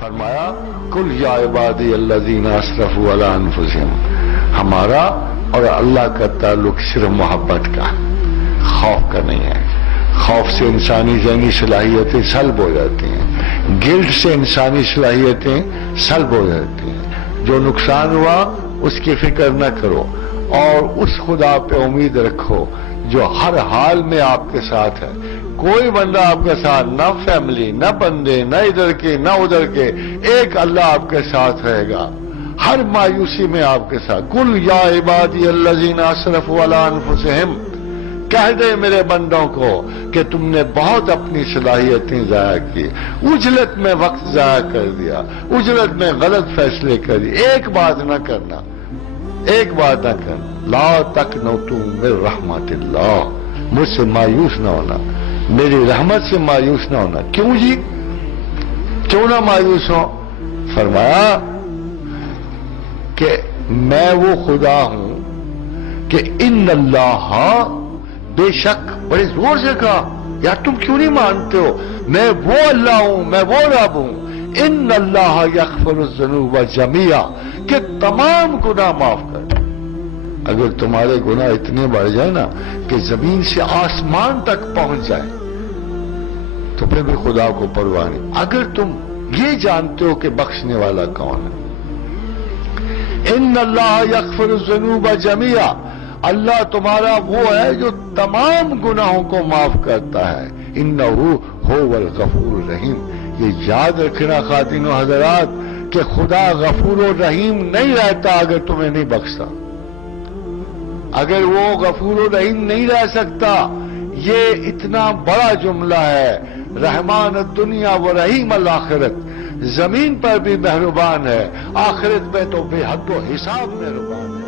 فرمایا کل یا عبادی الذین اسرفوا علی انفسہم، ہمارا اور اللہ کا تعلق صرف محبت کا، خوف کا نہیں ہے۔ خوف سے انسانی ذہنی صلاحیتیں سلب ہو جاتی ہیں، گلٹ سے انسانی صلاحیتیں سلب ہو جاتی ہیں۔ جو نقصان ہوا اس کی فکر نہ کرو اور اس خدا پہ امید رکھو جو ہر حال میں آپ کے ساتھ ہے۔ کوئی بندہ آپ کے ساتھ، نہ فیملی، نہ بندے، نہ ادھر کے نہ ادھر کے، ایک اللہ آپ کے ساتھ رہے گا ہر مایوسی میں آپ کے ساتھ۔ قل یا عبادی الذین اسرفوا علی انفسہم، کہہ دے میرے بندوں کو کہ تم نے بہت اپنی صلاحیتیں ضائع کی، اجلت میں وقت ضائع کر دیا، اجلت میں غلط فیصلے کر دیے۔ ایک بات نہ کرنا، ایک بات نہ کرنا، لا تقنطوا من رحمت اللہ، مجھ سے مایوس نہ ہونا، میری رحمت سے مایوس نہ ہونا۔ کیوں جی؟ کیوں نہ مایوس ہو؟ فرمایا کہ میں وہ خدا ہوں کہ ان اللہ، بے شک، بڑے زور سے کہا، یار تم کیوں نہیں مانتے ہو؟ میں وہ اللہ ہوں، میں وہ رب ہوں، ان اللہ یغفر الذنوب جميعا، کہ تمام گناہ معاف کر۔ اگر تمہارے گناہ اتنے بڑھ جائے نا کہ زمین سے آسمان تک پہنچ جائے تو پھر بھی خدا کو پرواہ نہیں، اگر تم یہ جانتے ہو کہ بخشنے والا کون ہے۔ ان اللہ یغفر الذنوب جميعا، اللہ تمہارا وہ ہے جو تمام گناہوں کو معاف کرتا ہے۔ انہ هو الغفور الرحیم، یہ یاد رکھنا خواتین و حضرات کہ خدا غفور و رحیم نہیں رہتا اگر تمہیں نہیں بخشتا۔ اگر وہ غفور و رحیم نہیں رہ سکتا، یہ اتنا بڑا جملہ ہے، رحمان الدنیا و رحیم الآخرت، زمین پر بھی مہربان ہے، آخرت میں تو بے حد و حساب مہربان ہے۔